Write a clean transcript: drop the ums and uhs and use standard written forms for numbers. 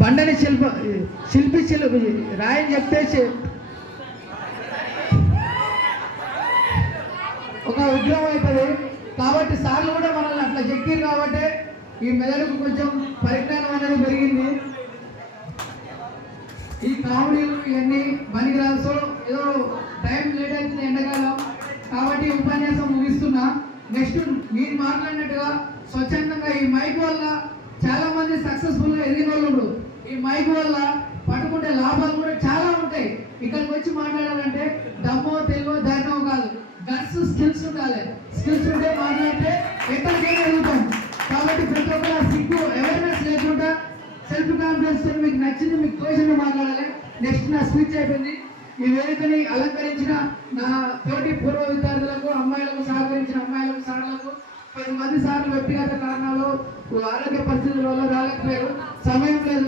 బండని శిల్పి రాయని చెప్తే ఒక విగ్రహం అవుతుంది. కాబట్టి సార్లు కూడా మనల్ని అట్లా చెక్కిరు కాబట్టి ఈ మెదడుకు కొంచెం పరిజ్ఞానం అనేది పెరిగింది. ఈ కామెడీలు ఇవన్నీ పనికిరాదు. సో ఏదో టైం లేట్ అవుతుంది ఎండాకాలం కాబట్టి ఉపన్యాసం ముగిస్తున్నా. నెక్స్ట్ మీరు మాట్లాడినట్టుగా స్వచ్ఛందంగా ఈ మైక్ వల్ల చాలా మంది సక్సెస్ఫుల్గా ఎదిగిన వాళ్ళు ఈ మైక్ వల్ల పట్టుకుంటే లాభాలు కూడా చాలా ఉంటాయి. ఇక్కడికి వచ్చి మాట్లాడాలంటే దమ్మో తెలుగో ధైర్యం కాదు, గట్స్ స్కిల్స్ ఉండాలి. స్కిల్స్ ఉంటే మాట్లాడితే ఎక్కడికైనా ఎదుగుతాం. కాబట్టి ప్రతి ఒక్కరు సిగ్గు అవేర్నెస్ లేకుండా సెల్ఫ్ కాన్ఫిడెన్స్ మీకు నచ్చింది మీకు తోచింది మాట్లాడాలి. నెక్స్ట్ నా స్పీచ్ అయిపోయింది. ఈ వేదికని అలంకరించిన నా తోటి పూర్వ విద్యార్థులకు, అమ్మాయిలకు సహకరించిన అమ్మాయిలకు, సార్లకు, 10 మంది సార్లు వ్యక్తిగత కారణాలు ఆరోగ్య పరిస్థితుల వల్ల రాలేకపోయారు. సమయం లేదు.